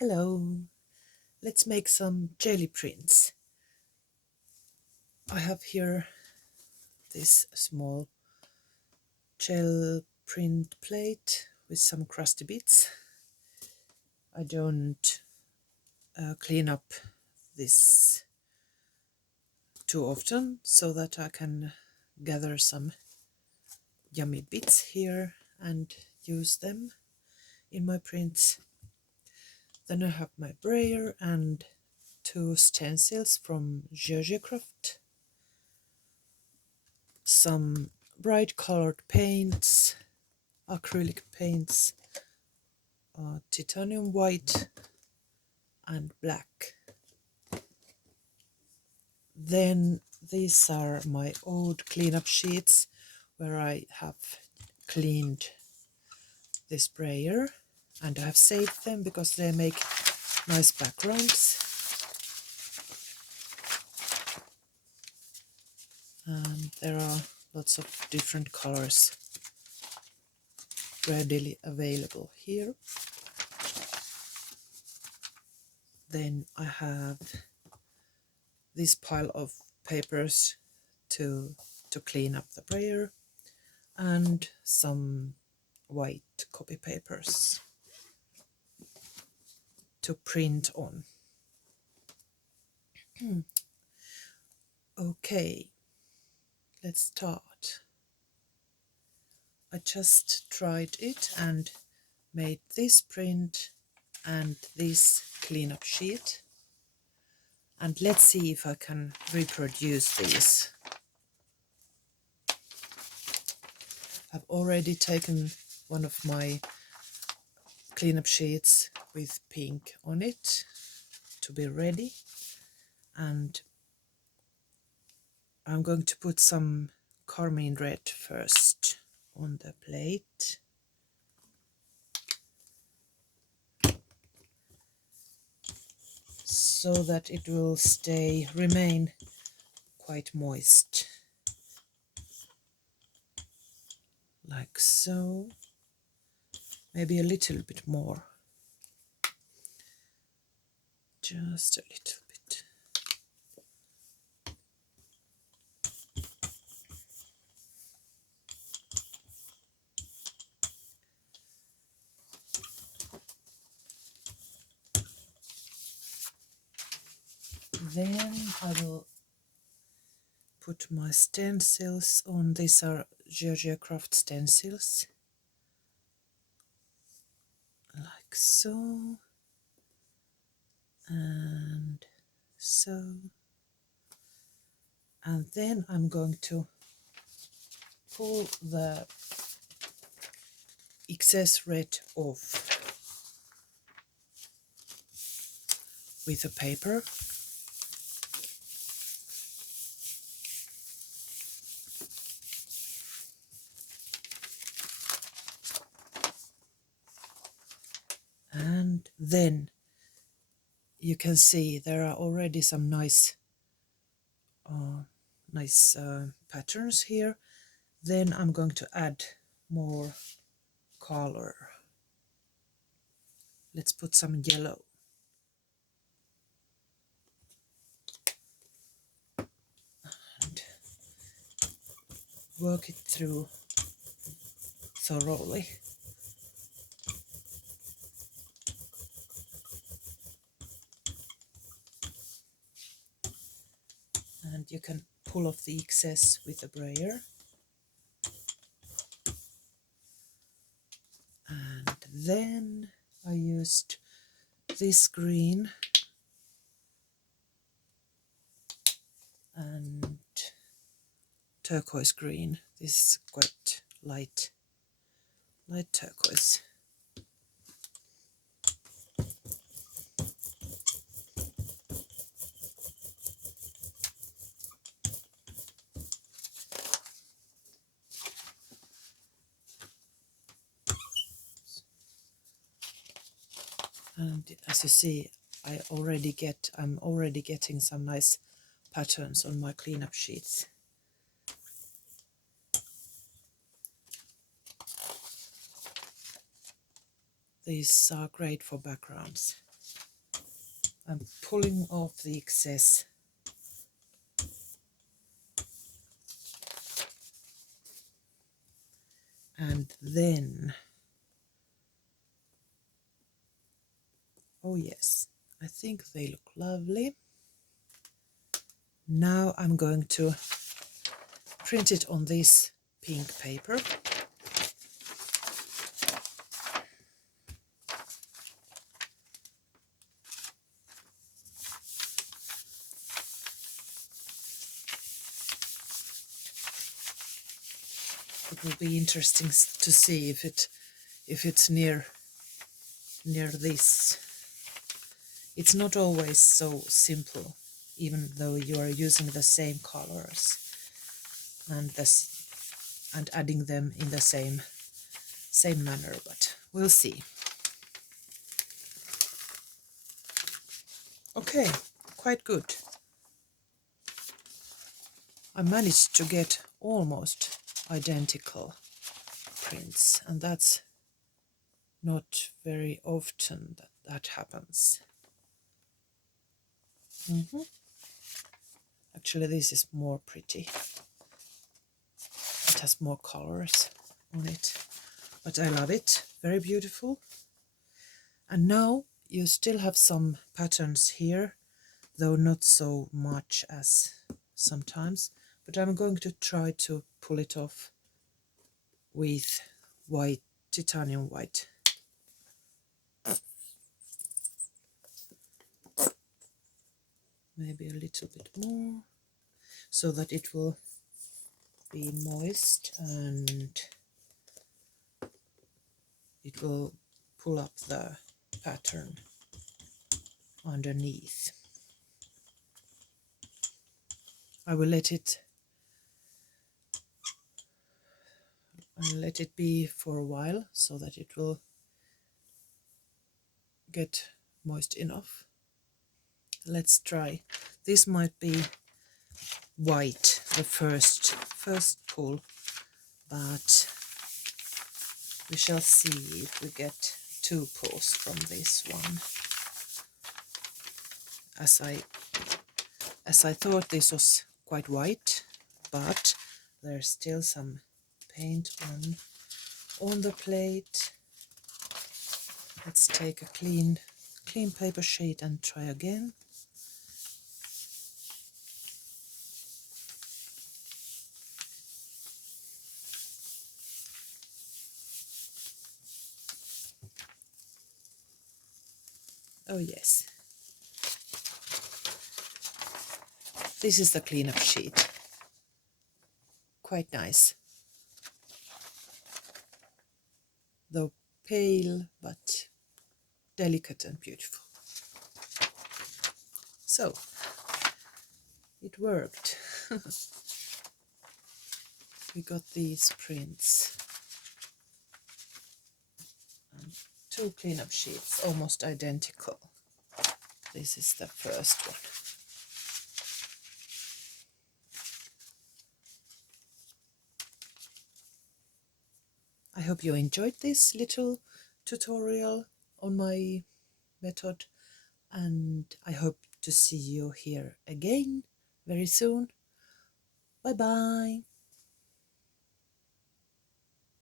Hello, let's make some jelly prints. I have here this small gel print plate with some crusty bits. I don't clean up this too often so that I can gather some yummy bits here and use them in my prints. Then I have my brayer and two stencils from Giogiocraft, some bright colored paints, acrylic paints, titanium white and black. Then these are my old cleanup sheets where I have cleaned this brayer, and I have saved them because they make nice backgrounds. And there are lots of different colors readily available here. Then I have this pile of papers to clean up the brayer and some white copy papers to print on. Okay, let's start. I just tried it and made this print and this cleanup sheet, and let's see if I can reproduce these. I've already taken one of my cleanup sheets with pink on it to be ready, and I'm going to put some carmine red first on the plate. So that it will remain quite moist. Like so. Maybe a little bit more. Just a little bit. Then I will put my stencils on. These are Giogiocraft stencils. Like so. And so. And then I'm going to pull the excess red off with a paper. And then you can see there are already some nice patterns here. Then I'm going to add more color. Let's put some yellow. And work it through thoroughly. And you can pull off the excess with a brayer. And then I used this green and turquoise green. This is quite light turquoise. And as you see, I'm already getting some nice patterns on my cleanup sheets. These are great for backgrounds. I'm pulling off the excess. And then, oh yes, I think they look lovely. Now I'm going to print it on this pink paper. It will be interesting to see if it's near this. It's not always so simple, even though you are using the same colors and adding them in the same manner, but we'll see. Okay, quite good. I managed to get almost identical prints, and that's not very often that happens. Actually, this is more pretty. It has more colors on it, but I love it. Very beautiful. And now you still have some patterns here, though not so much as sometimes, but I'm going to try to pull it off with white, titanium white. Maybe a little bit more, so that it will be moist and it will pull up the pattern underneath. I will let it be for a while so that it will get moist enough. Let's try. This might be white, the first pull, but we shall see if we get 2 pulls from this one. As I thought this was quite white, but there's still some paint on the plate. Let's take a clean paper sheet and try again. Oh yes. This is the cleanup sheet. Quite nice. Though pale, but delicate and beautiful. So, it worked. We got these prints. And 2 cleanup sheets, almost identical. This is the first one. I hope you enjoyed this little tutorial on my method, and I hope to see you here again very soon. Bye bye.